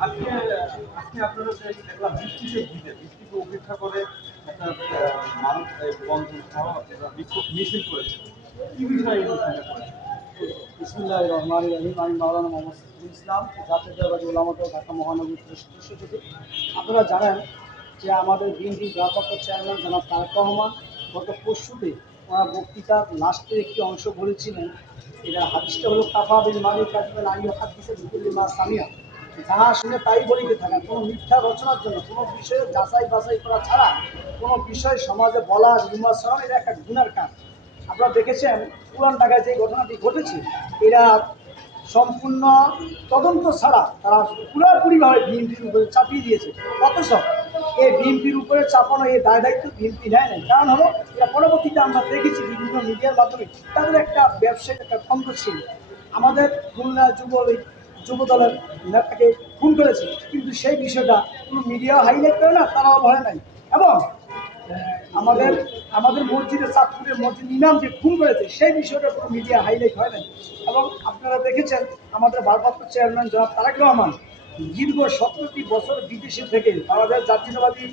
আজকে আজকে আপনারা উপেক্ষা করে একটা ইসলাম আপনারা জানেন যে আমাদের বিএনপি ভারপ্রাপ্ত চেয়ারম্যান জনাব তারেক রহমান গত পরশুতে ওনার বক্তৃতার লাস্টের একটি অংশ বলেছিলেন এটা হাদিসটা হলো কাফা বিল মালিক কাজবেন আইয় হাদিসে বিকুল্লি মা সামিয়া যাহা শুনে তাই বলিতে থাকা, কোনো মিথ্যা রচনার জন্য, কোনো বিষয়ে যাচাই বাছাই করা ছাড়া, কোনো বিষয় সমাজে বলা বিমর্শন এটা একটা গুণের কাজ। আপনারা দেখেছেন, পুরান ঢাকায় যে ঘটনাটি ঘটেছে, এরা সম্পূর্ণ তদন্ত ছাড়া তারা পুরোপুরিভাবে বিএনপির উপরে চাপিয়ে দিয়েছে। অথচ এই বিএনপির উপরে চাপানো এই দায় দায়িত্ব বিএনপি নেয় নাই। কারণ হলো, এরা পরবর্তীতে আমরা দেখেছি বিভিন্ন মিডিয়ার মাধ্যমে, তাদের একটা ব্যবসায়িক একটা খন্দ ছিল আমাদের খুলনা যুবলীগ যুব দলের নেতাকে খুন করেছে। কিন্তু সেই বিষয়টা কোনো মিডিয়া হাইলাইট করে না, তারাও ভয় নাই। এবং আমাদের আমাদের মসজিদের চাঁদপুরের মসজিদ ইমাম যে খুন করেছে, সেই বিষয়টা কোনো মিডিয়া হাইলাইট হয় নাই। এবং আপনারা দেখেছেন, আমাদের ভারপ্রাপ্ত চেয়ারম্যান জনাব তারেক রহমান দীর্ঘ সতেরোটি বছর বিদেশে থেকে আমাদের জাতীয়তাবাদী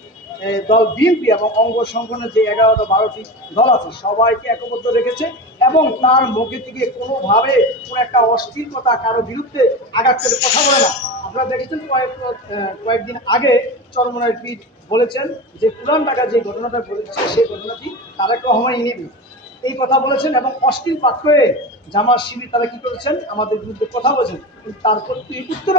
দল বিএনপি এবং অঙ্গ সংগঠনের যে এগারোটা বারোটি দল আছে, সবাইকে একবদ্ধ রেখেছে এবং তার মুখে থেকে কোনোভাবে কোনো একটা অস্থিরতা কারও বিরুদ্ধে আঘাত করে কথা বলে না। আপনারা দেখেছেন কয়েক কয়েকদিন আগে চরমনের পিঠ বলেছেন যে পুরান ঢাকা যে ঘটনাটা ঘটেছে, সেই ঘটনাটি তারেক রহমানই নেবে এই কথা বলেছেন এবং অশ্লীল পাত্রে জামার শিবির তারা কি করেছেন? আমাদের বিরুদ্ধে কথা বলেছেন। কিন্তু তার পুত্র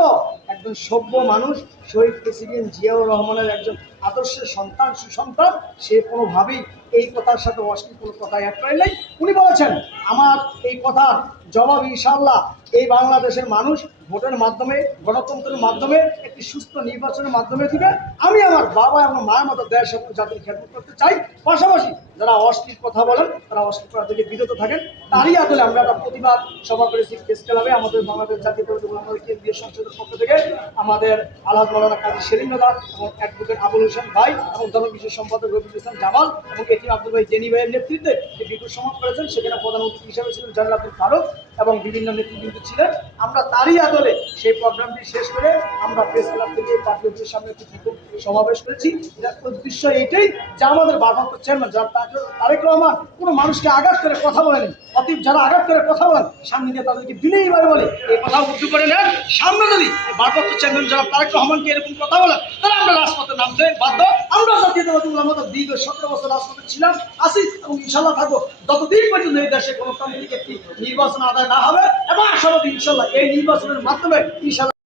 একজন সভ্য মানুষ, শহীদ প্রেসিডেন্ট জিয়াউর রহমানের একজন আদর্শের সন্তান, সুসন্তান, সে কোনোভাবেই এই কথার সাথে অশ্লীল কোনো কথা অ্যাড করে নাই। উনি বলেছেন, আমার এই কথার জবাব ইনশাল্লাহ এই বাংলাদেশের মানুষ ভোটের মাধ্যমে, গণতন্ত্রের মাধ্যমে, একটি সুস্থ নির্বাচনের মাধ্যমে দিবে। আমি আমার বাবা এবং মায়ের মতো দেশ এবং জাতির খেদমত করতে চাই। পাশাপাশি যারা অশ্লীল কথা বলেন, তারা অশ্লীল কথা থেকে বিরত থাকেন। তারই আদলে আমরা একটা প্রতিবাদ সভা করেছি প্রেস ক্লাবে আমাদের বাংলাদেশ জাতীয় আমাদের কেন্দ্রীয় সংসদের পক্ষ থেকে। আমাদের আলহাজ মৌলানা কাজী সেলিম দাদা এবং অ্যাডভোকেট আবুল হোসেন ভাই এবং জনবিশেষ সম্পাদক রবিউল ইসলাম জামাল এবং এটি আব্দুল ভাই জেনি ভাইয়ের নেতৃত্বে যে বিপুল সমাজ করেছেন, সেখানে প্রধান অতিথি হিসেবে ছিলেন জেনারেল আব্দুল ফারুক। এবং বিভিন্ন নেতৃবৃন্দ ছিলেন। আমরা তারই আদলে সেই প্রোগ্রামটি শেষ করে আমরা প্রেস ক্লাব থেকে পার্টি অফিসের সামনে একটি সমাবেশ করেছি। যার উদ্দেশ্য এইটাই যে আমাদের ভারপ্রাপ্ত চেয়ারম্যান যারা তারেক রহমান কোনো মানুষকে আঘাত করে কথা বলেনি। অতীব যারা আঘাত করে কথা বলেন, সামনে দিয়ে তাদেরকে বিনয়ীভাবে বলে এই কথা উদ্দু করে নেন। সামনে যদি ভারপ্রাপ্ত চেয়ারম্যান যারা তারেক রহমানকে এরকম কথা বলেন, তাহলে আমরা রাজপথে নামতে বাধ্য। আমরা জাতীয়তাবাদী মতো দীর্ঘ সতেরো বছর রাজপথে ছিলাম, আসি এবং ইনশাল্লাহ থাকব। যতদিন পর্যন্ত এই দেশে গণতান্ত্রিক একটি নির্বাচন আদায় না হবে এবং আশাবাদী ইনশাল্লাহ এই নির্বাচনের মাধ্যমে ইনশাল্লাহ